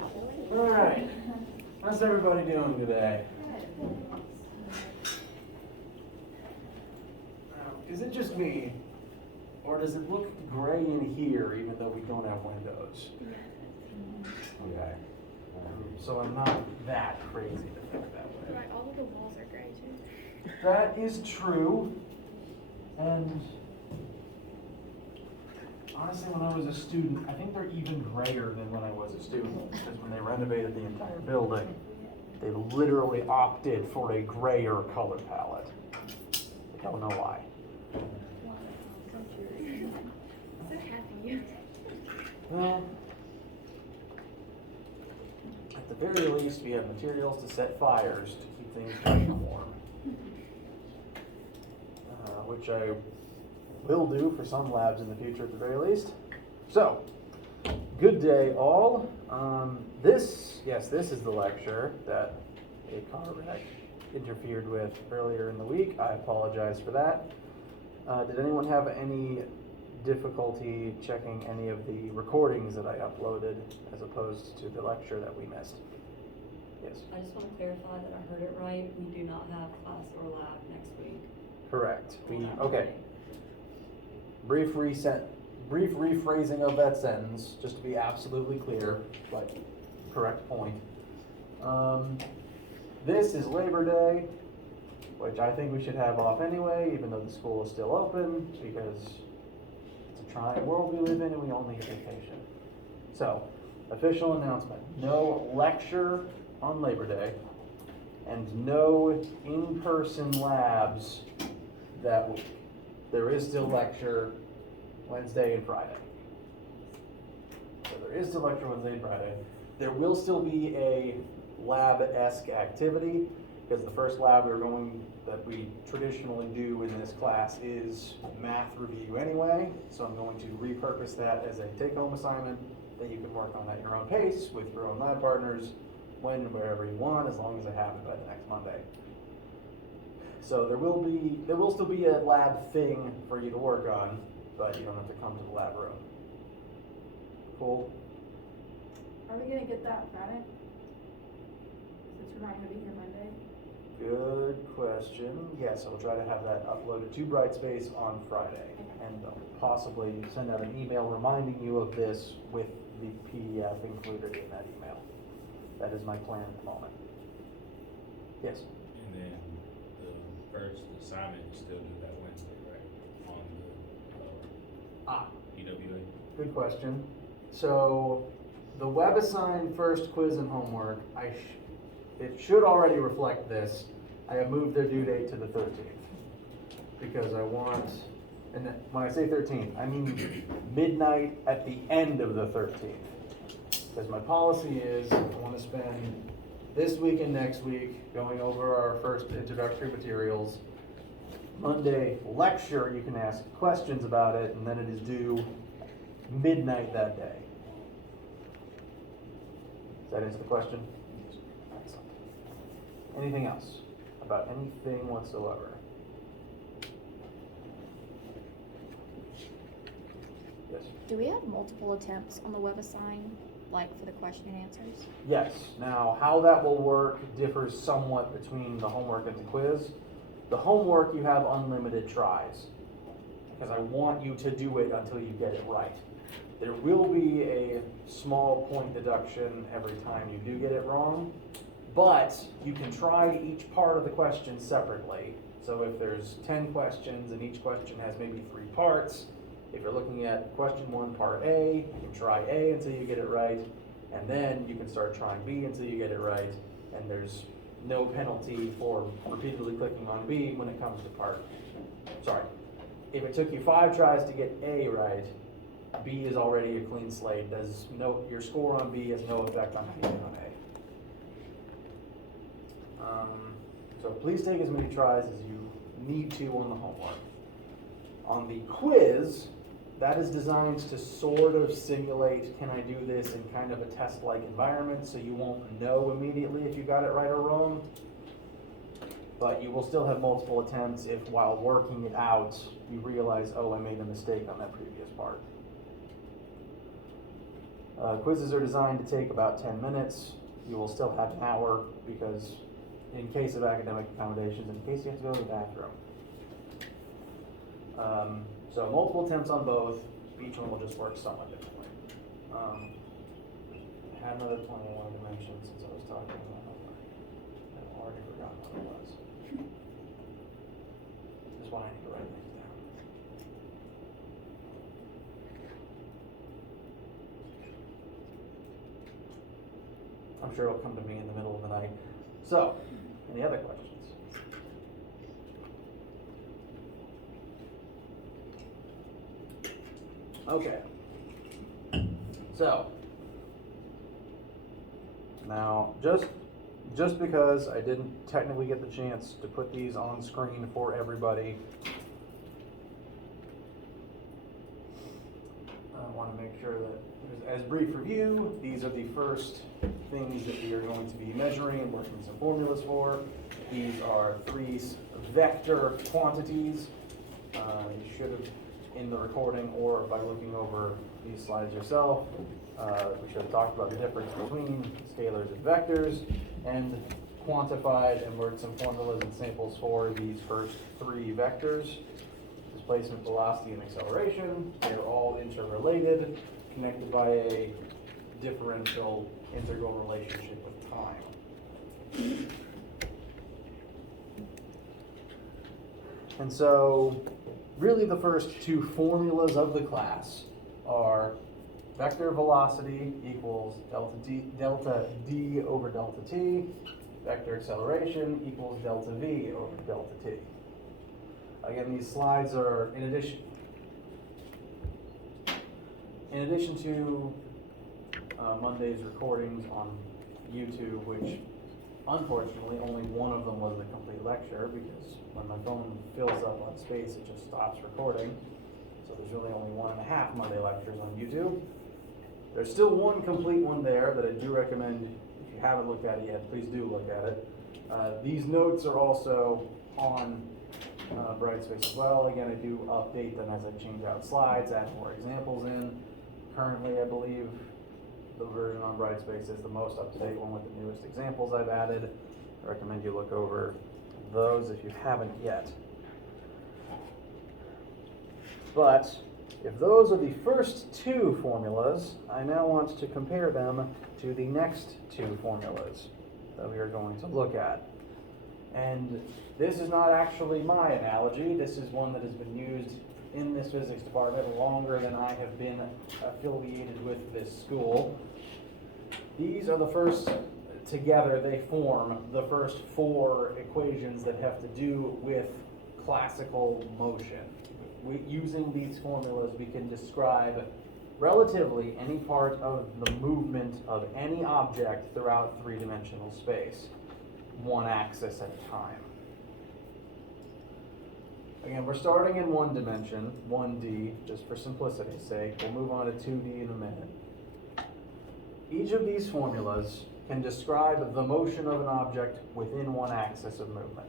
All right. How's everybody doing today? Is it just me, or does it look gray in here even though we don't have windows? Okay. So I'm not that crazy to think that way. Right, all of the walls are gray too. That is true. And honestly, when I was a student, I think they're even grayer than when I was a student, because when they renovated the entire building, they literally opted for a grayer color palette. I don't know why. So happy. Well, at the very least, we have materials to set fires to keep things nice and warm. Which I will do for some labs in the future at the very least. So, good day all. This is the lecture that a car wreck interfered with earlier in the week. I apologize for that. Did anyone have any difficulty checking any of the recordings that I uploaded as opposed to the lecture that we missed? Yes. I just want to clarify that I heard it right. We do not have class or lab next week. Correct. Okay. Brief rephrasing of that sentence, just to be absolutely clear, but correct point. This is Labor Day, which I think we should have off anyway, even though the school is still open, because it's a trying world we live in and we all need vacation. So, official announcement, no lecture on Labor Day, and no in-person labs that week. There is still lecture Wednesday and Friday. So there is still lecture Wednesday and Friday. There will still be a lab-esque activity, because the first lab that we traditionally do in this class is math review anyway. So I'm going to repurpose that as a take-home assignment that you can work on at your own pace with your own lab partners, when and wherever you want, as long as I have it by the next Monday. So there will still be a lab thing for you to work on, but you don't have to come to the lab room. Cool? Are we gonna get that Friday? Since we're not gonna be here Monday? Good question. Yes, I will try to have that uploaded to Brightspace on Friday, and possibly send out an email reminding you of this with the PDF included in that email. That is my plan at the moment. Yes? And then the first assignment, you still do that Wednesday, right? On the EWA? Good question. So the WebAssign first quiz and homework, it should already reflect this. I have moved their due date to the 13th because I want, and when I say 13th, I mean midnight at the end of the 13th. Because my policy is I want to spend this week and next week going over our first introductory materials. Monday lecture, you can ask questions about it, and then it is due midnight that day. Does that answer the question? Excellent. Anything else about anything whatsoever? Yes. Do we have multiple attempts on the WebAssign, like for the question and answers? Yes. Now, how that will work differs somewhat between the homework and the quiz. The homework, you have unlimited tries, because I want you to do it until you get it right. There will be a small point deduction every time you do get it wrong, but you can try each part of the question separately. So if there's 10 questions and each question has maybe 3 parts, if you're looking at question 1, part A, you can try A until you get it right, and then you can start trying B until you get it right, and there's no penalty for repeatedly clicking on B when it comes to if it took you 5 tries to get A right, B is already a clean slate. Your score on B has no effect on anything on A. So please take as many tries as you need to on the homework. On the quiz, that is designed to sort of simulate, can I do this in kind of a test-like environment, so you won't know immediately if you got it right or wrong. But you will still have multiple attempts if while working it out, you realize, oh, I made a mistake on that previous part. Quizzes are designed to take about 10 minutes. You will still have an hour because in case of academic accommodations, in case you have to go to the bathroom. So multiple attempts on both. Each one will just work somewhat differently. I had another point I wanted to mention since I was talking about it. I've already forgotten what it was. This is why I need to write things down. I'm sure it'll come to me in the middle of the night. So, any other questions? Okay. So, now just because I didn't technically get the chance to put these on screen for everybody, I want to make sure that, as brief review, these are the first things that we are going to be measuring and working some formulas for. These are 3 vector quantities. You should have, in the recording or by looking over these slides yourself, we should have talked about the difference between scalars and vectors and quantified and worked some formulas and samples for these first 3 vectors: displacement, velocity, and acceleration. They're all interrelated, connected by a differential integral relationship with time. And so, really the first 2 formulas of the class are vector velocity equals delta d over delta t, vector acceleration equals delta v over delta t. Again, these slides are in addition to Monday's recordings on YouTube, which unfortunately only one of them was the complete lecture, because when my phone fills up on space it just stops recording. So there's really only 1.5 Monday lectures on YouTube. There's still one complete one there that I do recommend. If you haven't looked at it yet, please do look at it. These notes are also on Brightspace as well. Again, I do update them as I change out slides, add more examples in. Currently, I believe the version on Brightspace is the most up-to-date one with the newest examples I've added. I recommend you look over those if you haven't yet. But if those are the first 2 formulas, I now want to compare them to the next 2 formulas that we are going to look at. And this is not actually my analogy. This is one that has been used in this physics department longer than I have been affiliated with this school. These are the first, together they form the first 4 equations that have to do with classical motion. Using these formulas, we can describe relatively any part of the movement of any object throughout 3-dimensional space, one axis at a time. Again, we're starting in 1 dimension, 1D, just for simplicity's sake. We'll move on to 2D in a minute. Each of these formulas can describe the motion of an object within one axis of movement.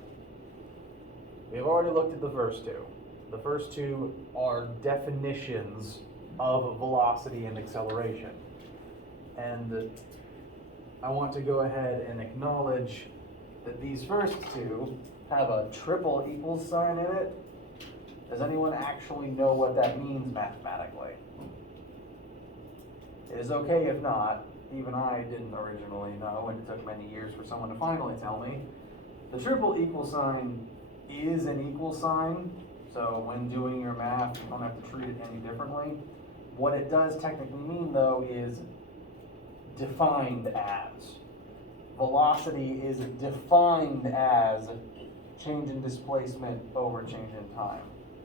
We've already looked at the first 2. The first 2 are definitions of velocity and acceleration. And I want to go ahead and acknowledge that these first 2 have a triple equals sign in it. Does anyone actually know what that means mathematically? It is okay if not. Even I didn't originally know, and it took many years for someone to finally tell me. The triple equal sign is an equal sign, so when doing your math, you don't have to treat it any differently. What it does technically mean, though, is defined as. Velocity is defined as change in displacement over change in time.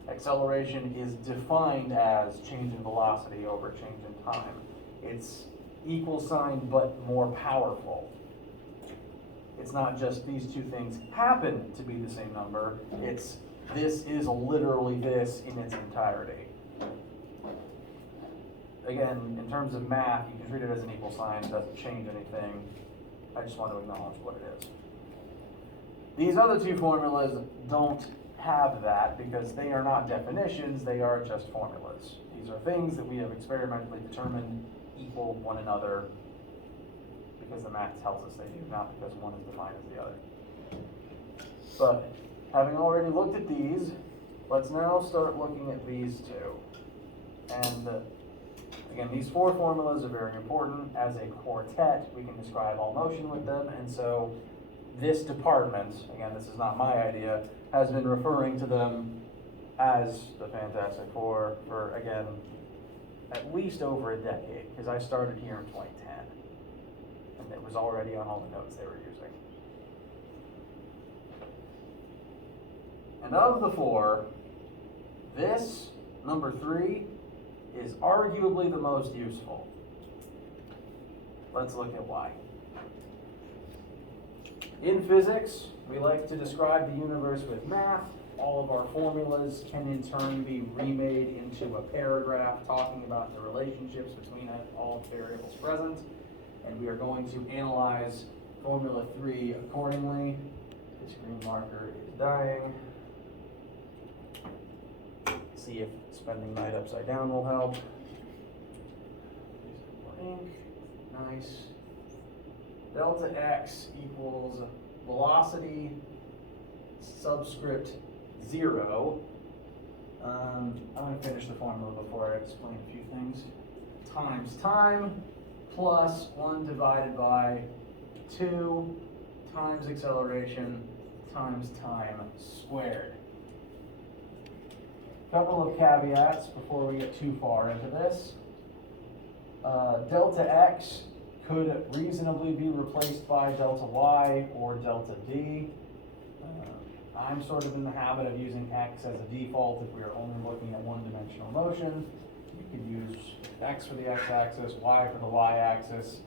Acceleration is defined as change in velocity over change in time. It's equal sign, but more powerful. It's not just these 2 things happen to be the same number. It's this is literally this in its entirety. Again, in terms of math, you can treat it as an equal sign. It doesn't change anything. I just want to acknowledge what it is. These other 2 formulas don't have that because they are not definitions, they are just formulas. These are things that we have experimentally determined equal one another because the math tells us they do, not because one is defined as the other. But having already looked at these, let's now start looking at these two. And again, these four formulas are very important. As a quartet, we can describe all motion with them, and so this department, again, this is not my idea, has been referring to them as the Fantastic Four for, again, at least over a decade, because I started here in 2010, and it was already on all the notes they were using. And of the four, this, number 3, is arguably the most useful. Let's look at why. In physics, we like to describe the universe with math. All of our formulas can in turn be remade into a paragraph talking about the relationships between all variables present. And we are going to analyze formula 3 accordingly. The screen marker is dying. See if spending night upside down will help. More ink. Nice. Delta x equals velocity subscript 0. I'm going to finish the formula before I explain a few things. Times time plus 1 divided by 2 times acceleration times time squared. Couple of caveats before we get too far into this. Delta x could reasonably be replaced by delta y or delta d. I'm sort of in the habit of using x as a default if we are only looking at one-dimensional motion. You could use x for the x-axis, y for the y-axis,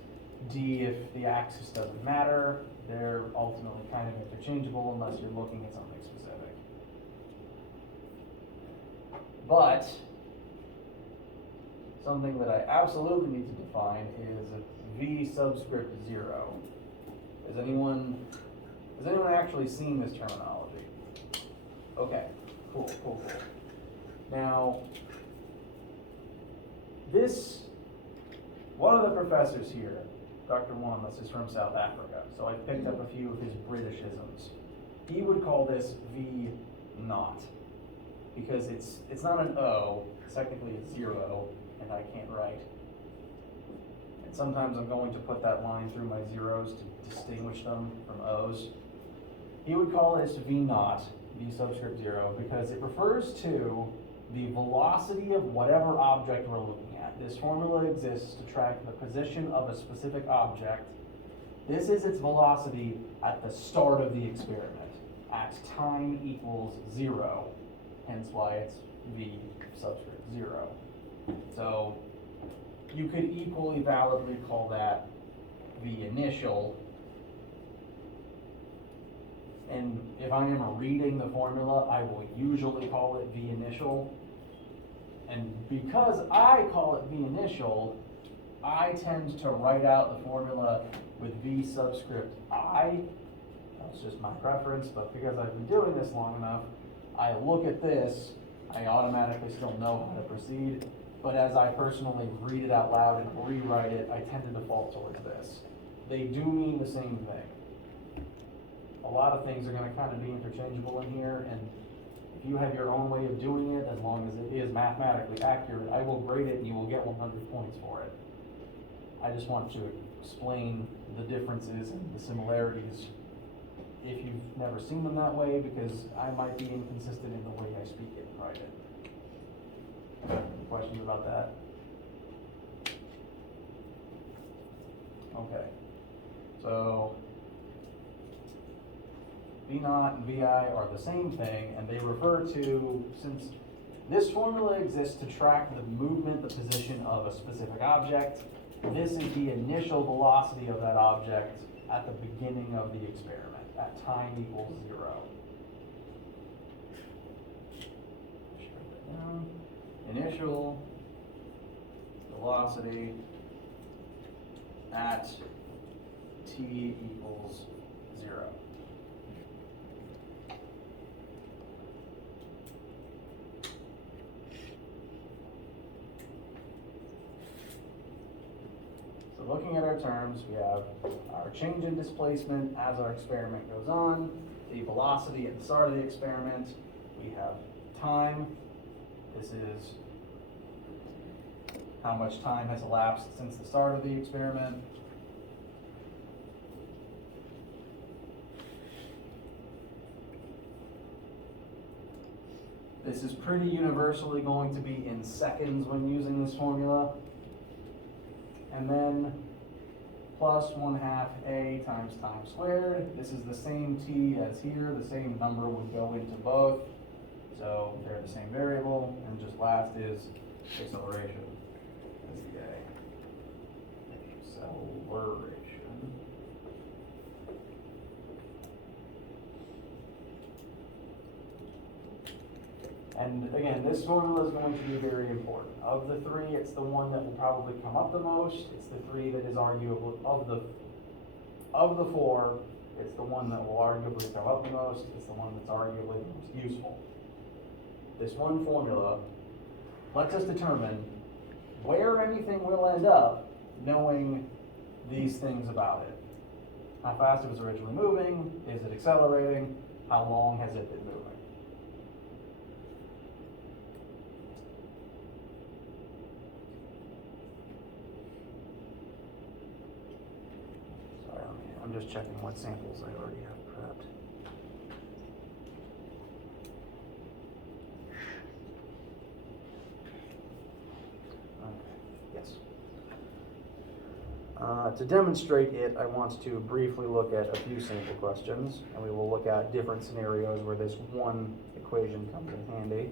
d if the axis doesn't matter. They're ultimately kind of interchangeable unless you're looking at something specific. But something that I absolutely need to define is v subscript 0. Has anyone actually seen this terminology? Okay, cool. Now, one of the professors here, Dr. Wanless, is from South Africa, so I picked up a few of his Britishisms. He would call this V naught, because it's not an O, it's technically a 0, and I can't write. And sometimes I'm going to put that line through my zeros to distinguish them from O's. He would call this V naught, V subscript 0, because it refers to the velocity of whatever object we're looking at. This formula exists to track the position of a specific object. This is its velocity at the start of the experiment, at time equals 0, hence why it's V subscript 0. So you could equally validly call that V initial. And if I am reading the formula, I will usually call it V initial. And because I call it V initial, I tend to write out the formula with V subscript I. That's just my preference, but because I've been doing this long enough, I look at this, I automatically still know how to proceed. But as I personally read it out loud and rewrite it, I tend to default towards this. They do mean the same thing. A lot of things are going to kind of be interchangeable in here, and if you have your own way of doing it, as long as it is mathematically accurate, I will grade it and you will get 100 points for it. I just want to explain the differences and the similarities if you've never seen them that way, because I might be inconsistent in the way I speak it and write it. Any questions about that? Okay, so V naught and Vi are the same thing, and they refer to, since this formula exists to track the movement, the position of a specific object, this is the initial velocity of that object at the beginning of the experiment, at time equals 0. Just write that down. Initial velocity at t equals 0. looking at our terms, we have our change in displacement as our experiment goes on, the velocity at the start of the experiment, we have time. This is how much time has elapsed since the start of the experiment. This is pretty universally going to be in seconds when using this formula. And then plus 1/2 a times time squared. This is the same t as here. The same number would go into both. So they're the same variable. And just last is acceleration. That's the acceleration. And again, this formula is going to be very important. Of the three, it's the one that will probably come up the most. It's the three that is arguable, of the four, it's the one that will arguably come up the most. It's the one that's arguably the most useful. This one formula lets us determine where anything will end up knowing these things about it. How fast it was originally moving, is it accelerating, how long has it been moving? Sorry, I'm just checking what samples I already have prepped. Yes. To demonstrate it, I want to briefly look at a few sample questions, and we will look at different scenarios where this one equation comes in handy.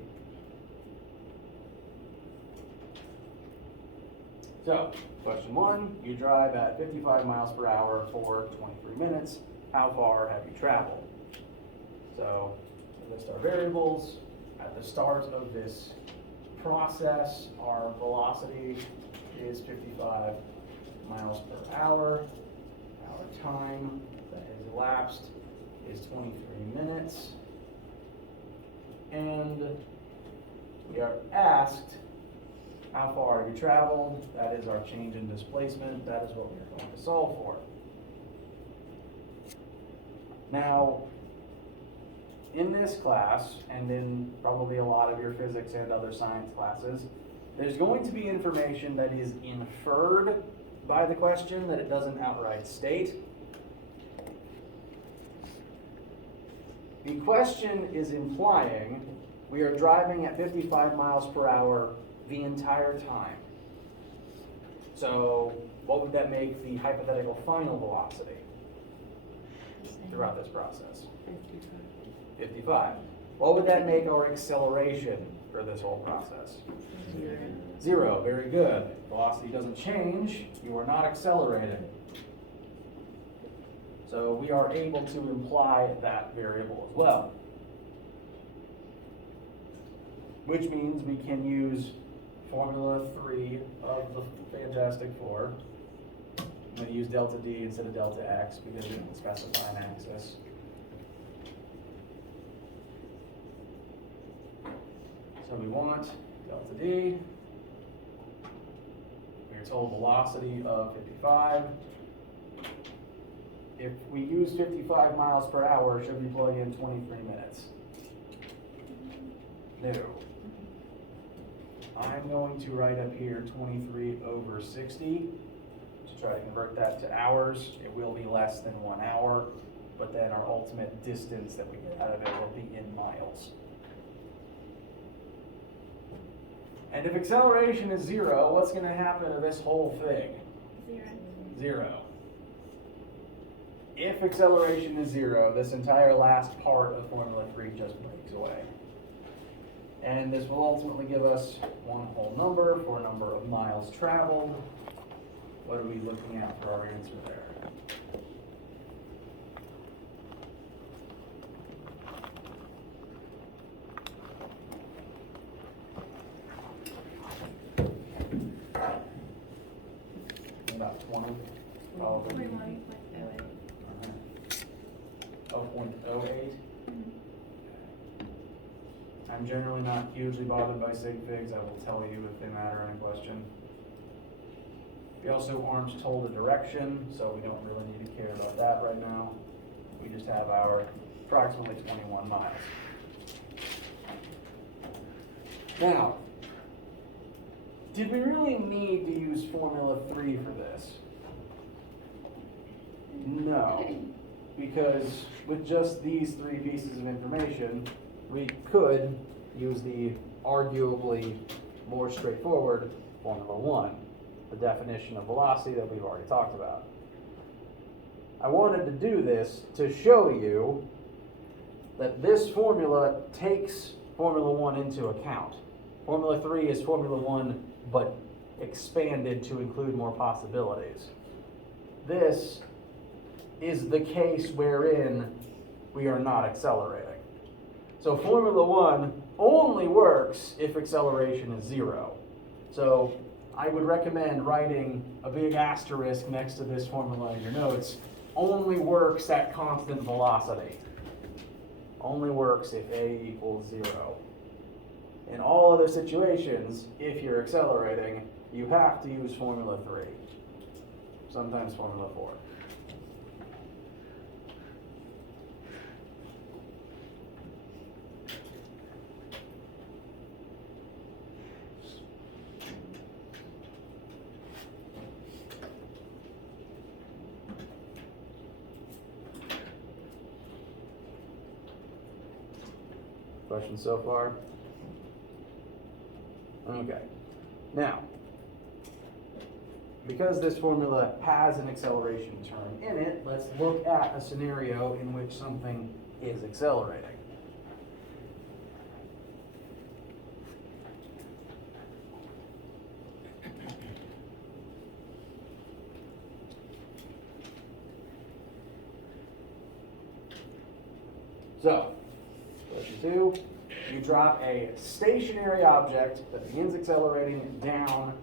So, question one, you drive at 55 miles per hour for 23 minutes. How far have you traveled? So, we list our variables. At the start of this process, our velocity is 55 miles per hour. Our time that has elapsed is 23 minutes. And we are asked, how far have you traveled? That is our change in displacement. That is what we are going to solve for. Now, in this class, and in probably a lot of your physics and other science classes, there's going to be information that is inferred by the question that it doesn't outright state. The question is implying we are driving at 55 miles per hour the entire time. So what would that make the hypothetical final velocity throughout this process? 55. What would that make our acceleration for this whole process? 0. Very good. Velocity doesn't change. You are not accelerating. So we are able to imply that variable as well. Which means we can use formula 3 of the Fantastic Four. I'm going to use delta D instead of delta X because we didn't specify an axis. So we want delta D. We are told velocity of 55. If we use 55 miles per hour, should we plug in 23 minutes? No. I'm going to write up here 23 over 60 to try to convert that to hours. It will be less than 1 hour, but then our ultimate distance that we get out of it will be in miles. And if acceleration is 0, what's going to happen to this whole thing? 0. If acceleration is 0, this entire last part of formula 3 just breaks away. And this will ultimately give us one whole number for a number of miles traveled. What are we looking at for our answer there? About 20, probably. 0.08. I'm generally not hugely bothered by sig figs. I will tell you if they matter in a question. We also aren't told a direction, so we don't really need to care about that right now. We just have our approximately 21 miles. Now, did we really need to use Formula 3 for this? No, because with just these three pieces of information, we could use the arguably more straightforward Formula 1, the definition of velocity that we've already talked about. I wanted to do this to show you that this formula takes Formula 1 into account. Formula 3 is Formula 1, but expanded to include more possibilities. This is the case wherein we are not accelerating. So Formula 1 only works if acceleration is 0. So I would recommend writing a big asterisk next to this formula in your notes. Only works at constant velocity. Only works if A equals 0. In all other situations, if you're accelerating, you have to use Formula 3. Sometimes Formula 4. Questions so far? Okay. Now, because this formula has an acceleration term in it, let's look at a scenario in which something is accelerating. So, question 2, you drop a stationary object that begins accelerating down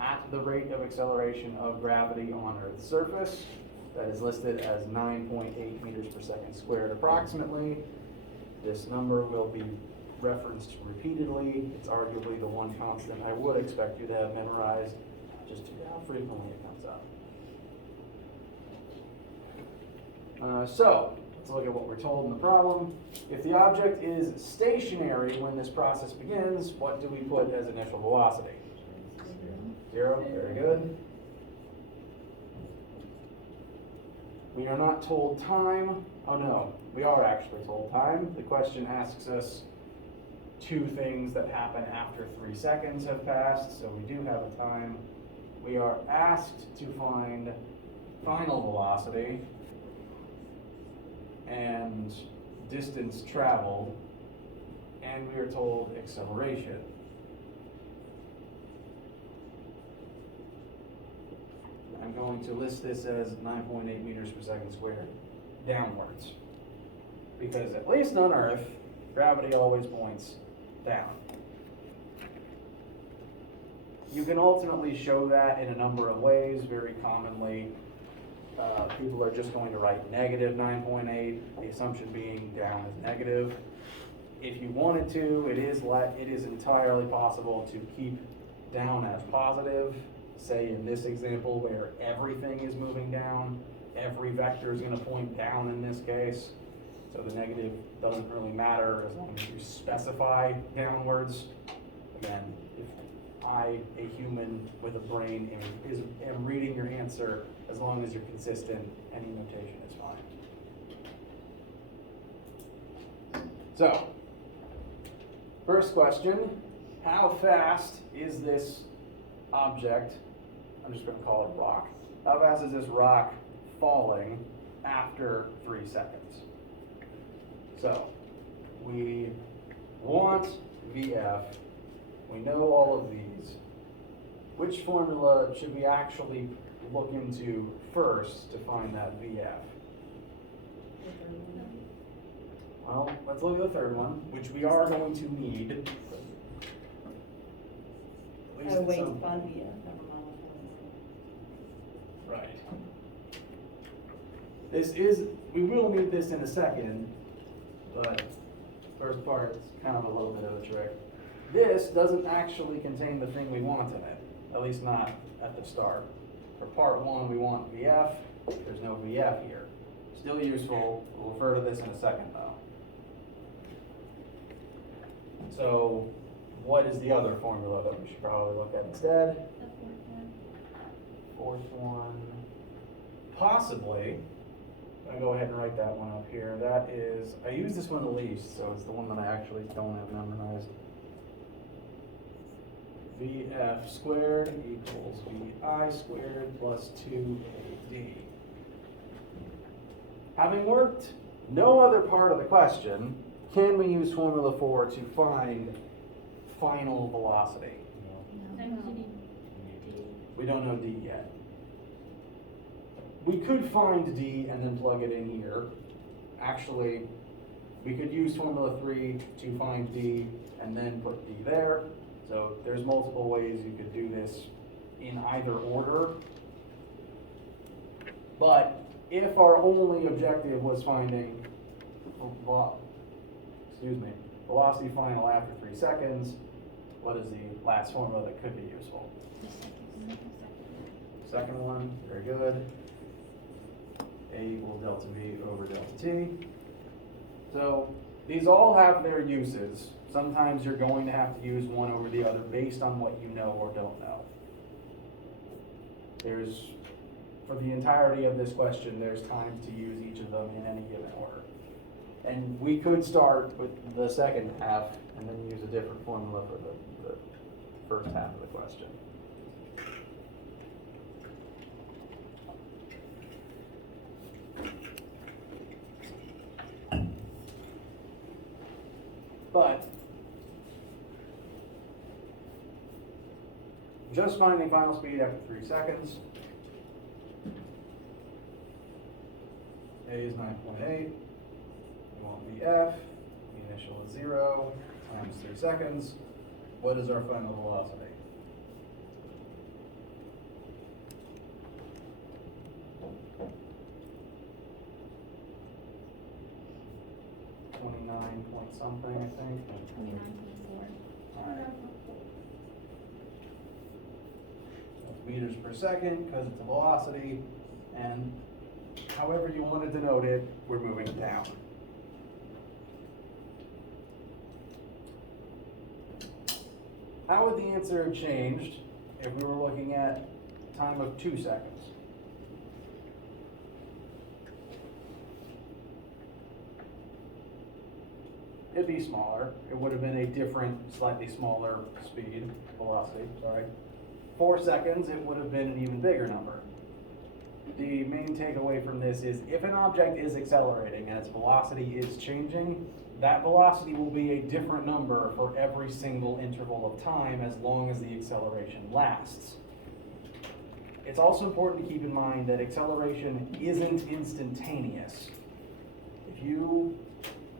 at the rate of acceleration of gravity on Earth's surface. That is listed as 9.8 meters per second squared approximately. This number will be referenced repeatedly. It's arguably the one constant I would expect you to have memorized, just to how frequently it comes up. So, let's look at what we're told in the problem. If the object is stationary when this process begins, what do we put as initial velocity? 0, very good. We are not told time. Oh no, we are actually told time. The question asks us two things that happen after 3 seconds have passed, so we do have a time. We are asked to find final velocity and distance traveled, and we are told acceleration. I'm going to list this as 9.8 meters per second squared downwards, because at least on Earth, gravity always points down. You can ultimately show that in a number of ways. Very commonly, people are just going to write negative 9.8, the assumption being down is negative. If you wanted to, it is entirely possible to keep down as positive. Say in this example where everything is moving down, every vector is going to point down in this case. So the negative doesn't really matter as long as you specify downwards. Again, if I, a human with a brain, am reading your answer, as long as you're consistent, any notation is fine. So, first question, how fast is this object, I'm just going to call it rock, how fast is this rock falling after 3 seconds? So, we want VF, we know all of these. Which formula should we actually look into first to find that VF? Well, let's look at the third one, which we are going to need. At least Oh, at wait, some- fun via, never mind. Right. We will need this in a second, but first part is kind of a little bit of a trick. This doesn't actually contain the thing we want in it, at least not at the start. For part one, we want VF, there's no VF here. Still useful, we'll refer to this in a second though. So, what is the other formula that we should probably look at instead? The fourth one. Fourth one, possibly, I'll go ahead and write that one up here. That is, I use this one the least, so it's the one that I actually don't have memorized. VF squared equals VI squared plus 2AD. Having worked no other part of the question, can we use formula 4 to find final velocity? No. No. We don't know D yet. We could find D and then plug it in here. Actually, we could use formula 3 to find D and then put D there. So there's multiple ways you could do this in either order. But if our only objective was finding velocity final after 3 seconds, what is the last formula that could be useful? The second one. Second one, very good. A equals delta V over delta T. So these all have their uses. Sometimes you're going to have to use one over the other based on what you know or don't know. For the entirety of this question, there's times to use each of them in any given order. And we could start with the second half and then use a different formula for the first half of the question. But just finding final speed after 3 seconds. A is 9.8. We want VF, the initial is 0, times 3 seconds. What is our final velocity? .9 something, I think. 29.4. All right. Meters per second, because it's a velocity, and however you want to denote it, we're moving down. How would the answer have changed if we were looking at time of 2 seconds? It'd be smaller. It would have been a different, slightly smaller speed, velocity, sorry. 4 seconds, it would have been an even bigger number. The main takeaway from this is if an object is accelerating and its velocity is changing, that velocity will be a different number for every single interval of time as long as the acceleration lasts. It's also important to keep in mind that acceleration isn't instantaneous. If you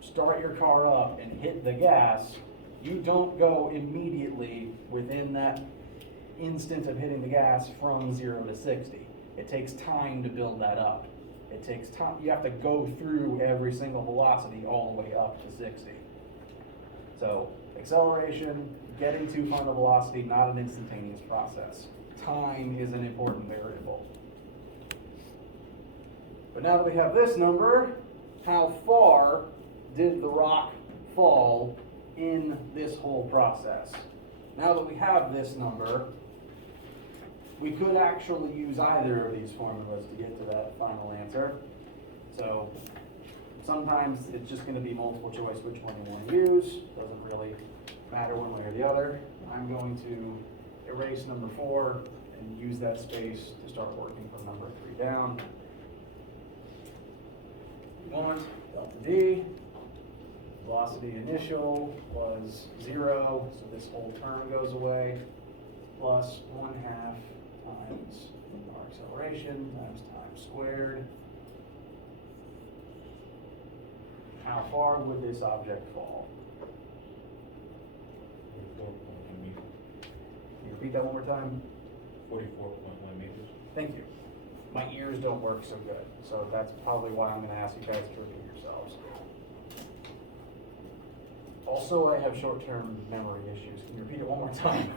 start your car up and hit the gas, you don't go immediately within that instant of hitting the gas from 0 to 60. It takes time to build that up. It takes time. You have to go through every single velocity all the way up to 60. So acceleration, getting to final velocity, not an instantaneous process. Time is an important variable. But now that we have this number, how far did the rock fall in this whole process? Now that we have this number, we could actually use either of these formulas to get to that final answer. So sometimes it's just going to be multiple choice which one you want to use. Doesn't really matter one way or the other. I'm going to erase number 4 and use that space to start working from number 3 down. 1, delta D. Velocity initial was 0, so this whole term goes away, plus 1/2 times our acceleration times time squared. How far would this object fall? 44.1 meters. Can you repeat that one more time? 44.1 meters. Thank you. My ears don't work so good, so that's probably why I'm going to ask you guys to repeat yourselves. Also, I have short-term memory issues. Can you repeat it one more time?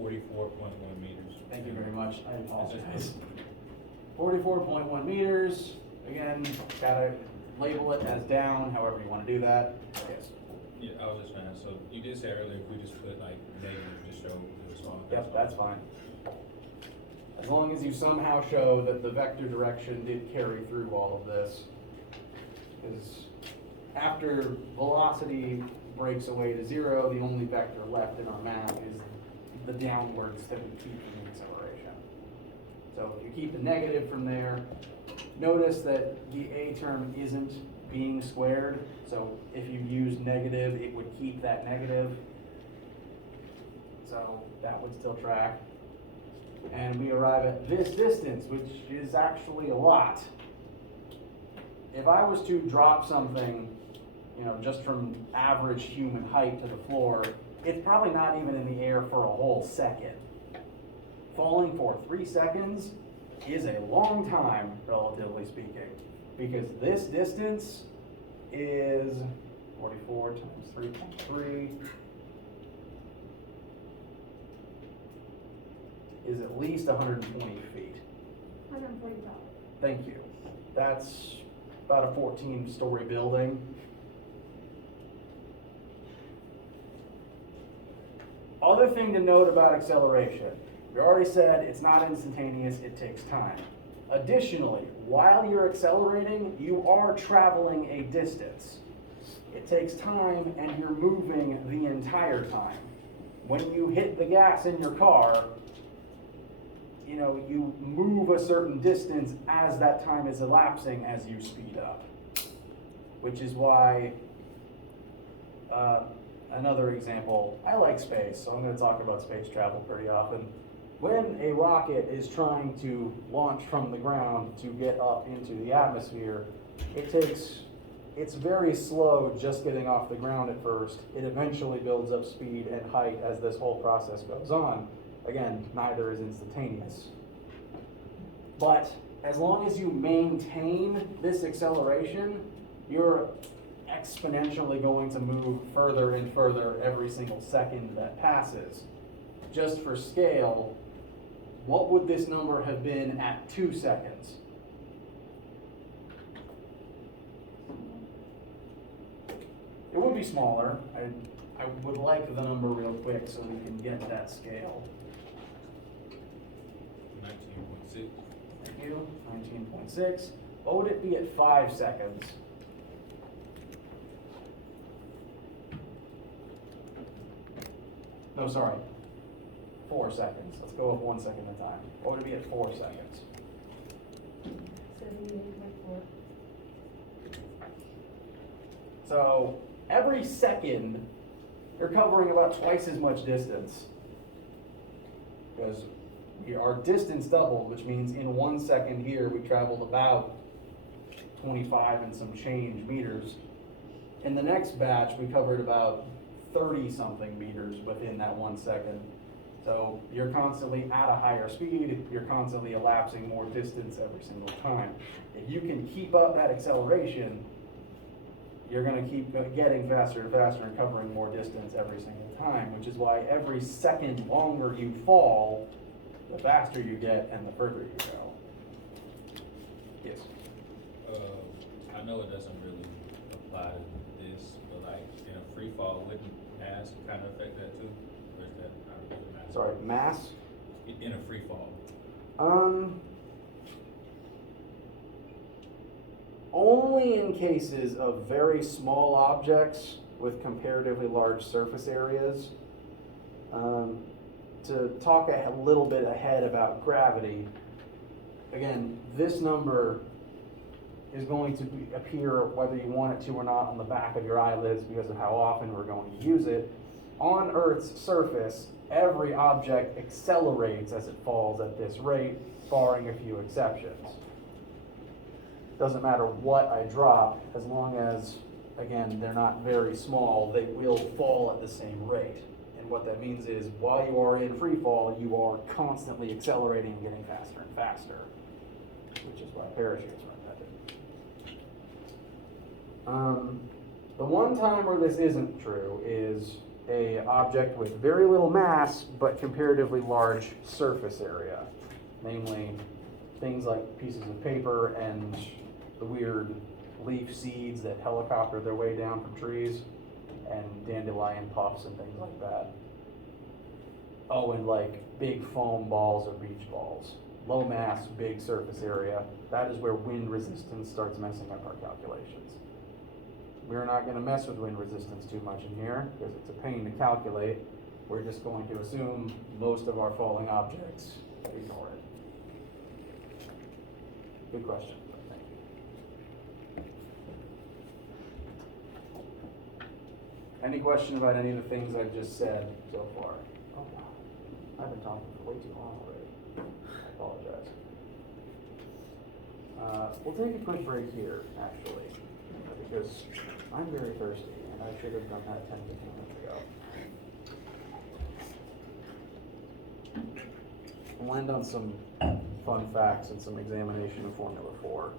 44.1 meters. Thank you very much, I apologize. 44.1 meters, again, gotta label it as down, however you wanna do that. Yes. Yeah, I was just trying, so you did say earlier if we just put like negative to show the response. Yep, that's fine. As long as you somehow show that the vector direction did carry through all of this. Because after velocity breaks away to zero, the only vector left in our map is the downwards that we keep from the acceleration. So if you keep the negative from there, notice that the A term isn't being squared. So if you use negative, it would keep that negative. So that would still track. And we arrive at this distance, which is actually a lot. If I was to drop something, just from average human height to the floor, it's probably not even in the air for a whole second. Falling for 3 seconds is a long time, relatively speaking, because this distance is 44 times 3.3 is at least 120 feet. 145. Thank you. That's about a 14-story building. Other thing to note about acceleration, we already said it's not instantaneous, it takes time. Additionally, while you're accelerating, you are traveling a distance. It takes time and you're moving the entire time. When you hit the gas in your car, you move a certain distance as that time is elapsing as you speed up. Which is why, another example, I like space, so I'm going to talk about space travel pretty often. When a rocket is trying to launch from the ground to get up into the atmosphere, it's very slow just getting off the ground at first. It eventually builds up speed and height as this whole process goes on. Again, neither is instantaneous. But as long as you maintain this acceleration, you're exponentially going to move further and further every single second that passes. Just for scale, what would this number have been at 2 seconds? It would be smaller. I would like the number real quick so we can get that scale. 19.6. Thank you, 19.6. What would it be at 5 seconds? No, sorry, 4 seconds. Let's go up 1 second at a time. What would it be at 4 seconds? 78.4. So every second, you're covering about twice as much distance. Because our distance doubled, which means in 1 second here, we traveled about 25 and some change meters. In the next batch, we covered about 30-something meters within that 1 second. So you're constantly at a higher speed, you're constantly elapsing more distance every single time. If you can keep up that acceleration, you're going to keep getting faster and faster and covering more distance every single time, which is why every second longer you fall, the faster you get and the further you go. Yes? I know it doesn't really apply to this, but like in a free fall, wouldn't mass kind of affect that too? Or is that not really mass? Sorry, mass? In a free fall. Only in cases of very small objects with comparatively large surface areas. To talk a little bit ahead about gravity, again, this number is going to appear whether you want it to or not on the back of your eyelids because of how often we're going to use it. On Earth's surface, every object accelerates as it falls at this rate, barring a few exceptions. Doesn't matter what I drop, as long as, again, they're not very small, they will fall at the same rate. And what that means is, while you are in free fall, you are constantly accelerating and getting faster and faster, which is why parachutes are invented. The one time where this isn't true is a object with very little mass but comparatively large surface area, namely things like pieces of paper and the weird leaf seeds that helicopter their way down from trees, and dandelion puffs and things like that. Oh, and like big foam balls or beach balls. Low mass, big surface area. That is where wind resistance starts messing up our calculations. We're not going to mess with wind resistance too much in here because it's a pain to calculate. We're just going to assume most of our falling objects ignore it. Good question. Thank you. Any question about any of the things I've just said so far? Oh, I've been talking for way too long already. I apologize. We'll take a quick break here, actually, because I'm very thirsty, and I should have done that 10, 15 minutes ago. We'll end on some fun facts and some examination of Formula 4.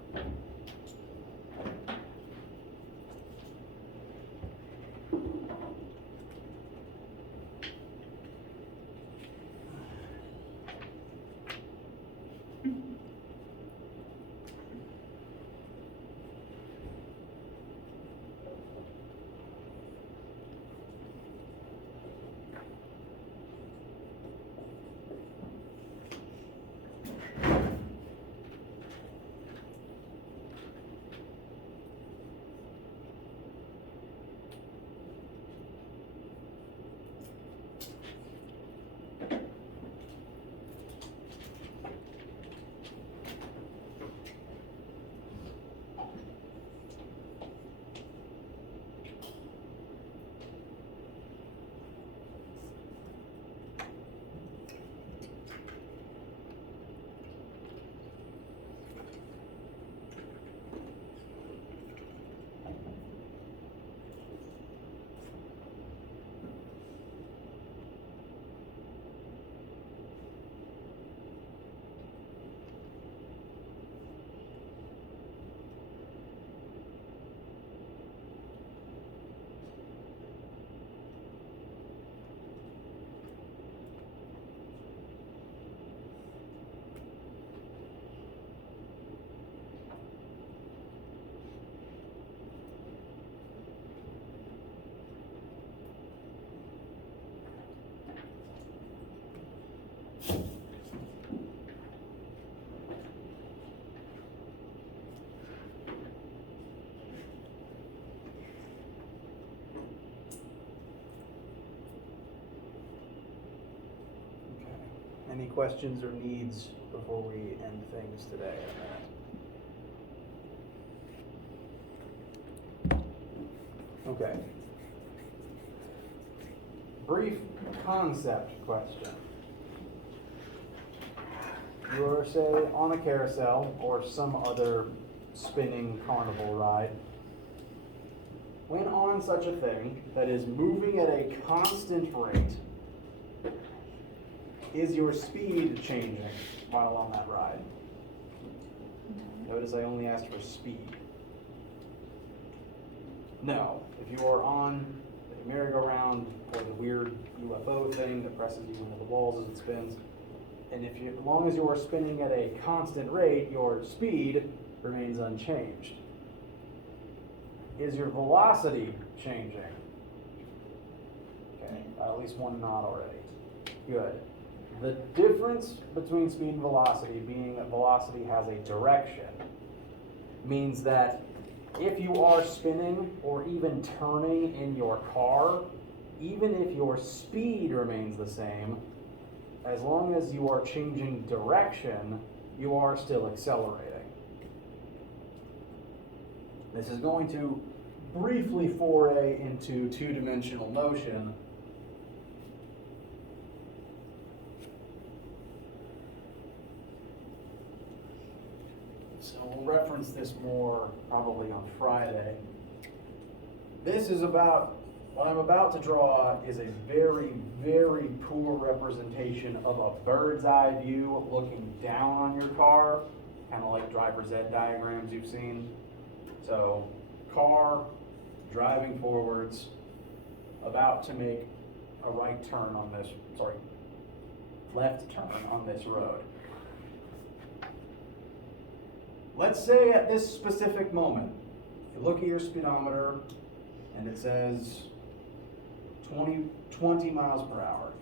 Any questions or needs before we end things today on that? Okay. Brief concept question. You're, say, on a carousel or some other spinning carnival ride. When on such a thing that is moving at a constant rate, is your speed changing while on that ride? Notice I only asked for speed. No. If you are on the merry-go-round or the weird UFO thing that presses you into the walls as it spins, and as long as you are spinning at a constant rate, your speed remains unchanged. Is your velocity changing? Okay, at least one nod already. Good. The difference between speed and velocity, being that velocity has a direction, means that if you are spinning or even turning in your car, even if your speed remains the same, as long as you are changing direction, you are still accelerating. This is going to briefly foray into two-dimensional motion. So we'll reference this more probably on Friday. This is about, what I'm about to draw is a very, very poor representation of a bird's eye view looking down on your car, kind of like driver's ed diagrams you've seen. So car driving forwards about about to make a right turn on this, left turn on this road. Let's say at this specific moment, you look at your speedometer and it says 20 miles per hour.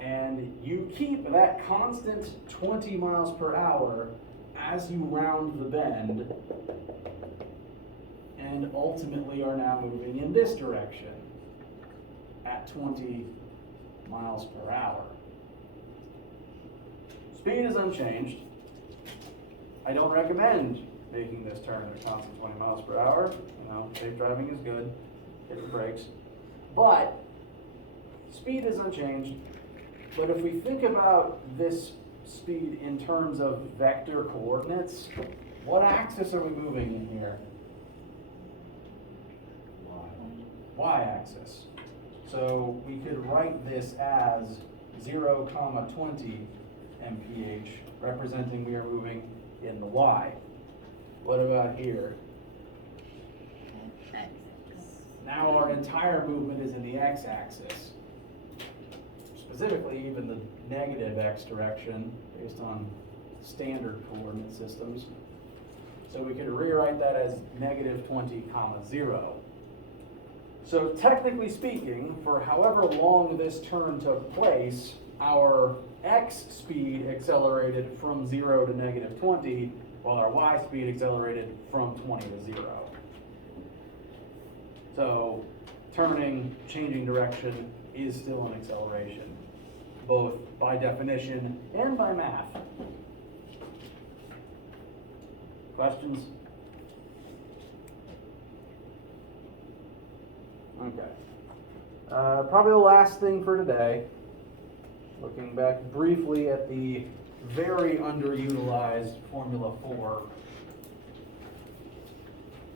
And you keep that constant 20 miles per hour as you round the bend, and ultimately are now moving in this direction at 20 miles per hour. Speed is unchanged. I don't recommend making this turn at a constant 20 miles per hour. You know, safe driving is good. Hit the brakes. But speed is unchanged. But if we think about this speed in terms of vector coordinates, what axis are we moving in here? Y-axis. So we could write this as 0, 20 mph, representing we are moving in the Y. What about here? Now our entire movement is in the x-axis. Specifically, even the negative x direction, based on standard coordinate systems. So we could rewrite that as -20, 0. So technically speaking, for however long this turn took place, our x speed accelerated from 0 to -20, while our y speed accelerated from 20 to 0. So changing direction is still an acceleration, both by definition and by math. Questions? Okay. Probably the last thing for today, looking back briefly at the very underutilized Formula 4.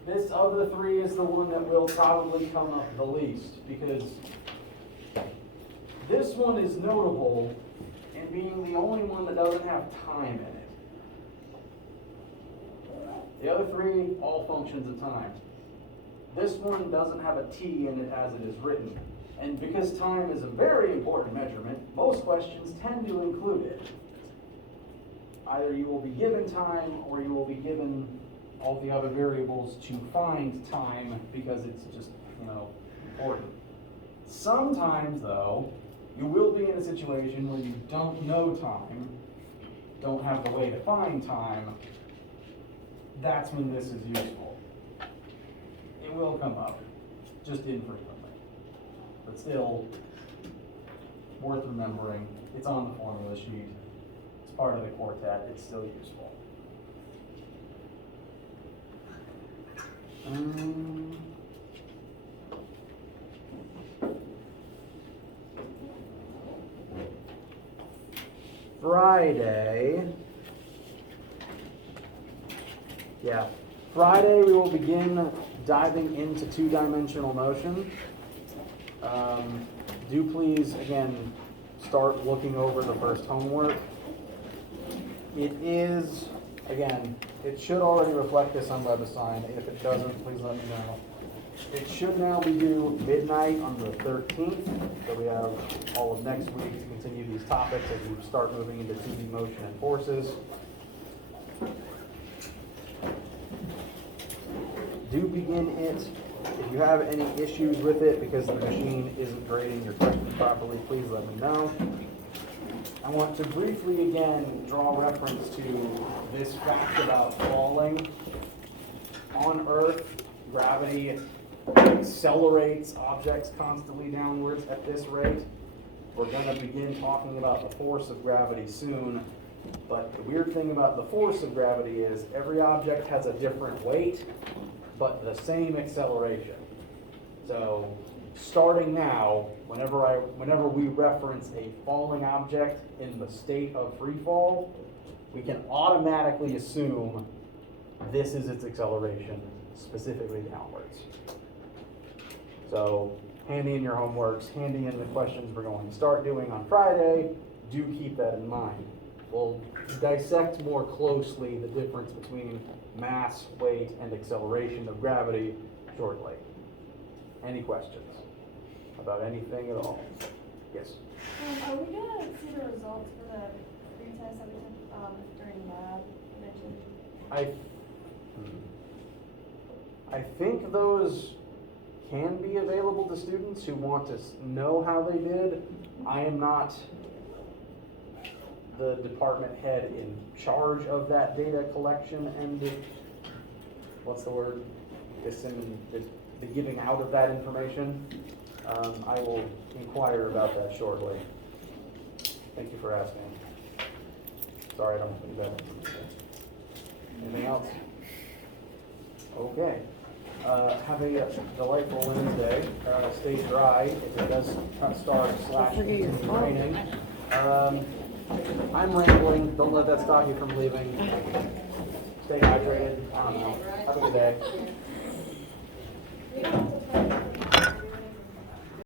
This of the three is the one that will probably come up the least, because this one is notable in being the only one that doesn't have time in it. The other three, all functions of time. This one doesn't have a T in it as it is written. And because time is a very important measurement, most questions tend to include it. Either you will be given time or you will be given all the other variables to find time because it's just, important. Sometimes though, you will be in a situation where you don't know time, don't have the way to find time. That's when this is useful. It will come up, just infrequently. But still, worth remembering. It's on the formula sheet. It's part of the quartet. It's still useful. Friday. Friday we will begin diving into two-dimensional motion. Do please, again, start looking over the first homework. It is, again, it should already reflect this on WebAssign. If it doesn't, please let me know. It should now be due midnight on the 13th, so we have all of next week to continue these topics as we start moving into 2D motion and forces. Do begin it. If you have any issues with it because the machine isn't grading your questions properly, please let me know. I want to briefly again draw reference to this fact about falling. On Earth, gravity accelerates objects constantly downwards at this rate. We're going to begin talking about the force of gravity soon. But the weird thing about the force of gravity is every object has a different weight, but the same acceleration. So starting now, whenever we reference a falling object in the state of free fall, we can automatically assume this is its acceleration, specifically downwards. So handy in your homeworks, handy in the questions we're going to start doing on Friday. Do keep that in mind. We'll dissect more closely the difference between mass, weight, and acceleration of gravity shortly. Any questions about anything at all? Yes? Are we gonna see the results for the pre-test that we took, during lab mentioned? I think those can be available to students who want to know how they did. I am not the department head in charge of that data collection and what's the word? The giving out of that information. I will inquire about that shortly. Thank you for asking. Sorry, I don't do that. Anything else? Okay. Have a delightful Wednesday. Stay dry if it does start / continue raining. I'm rambling. Don't let that stop you from leaving. Stay hydrated. I don't know. Have a good day.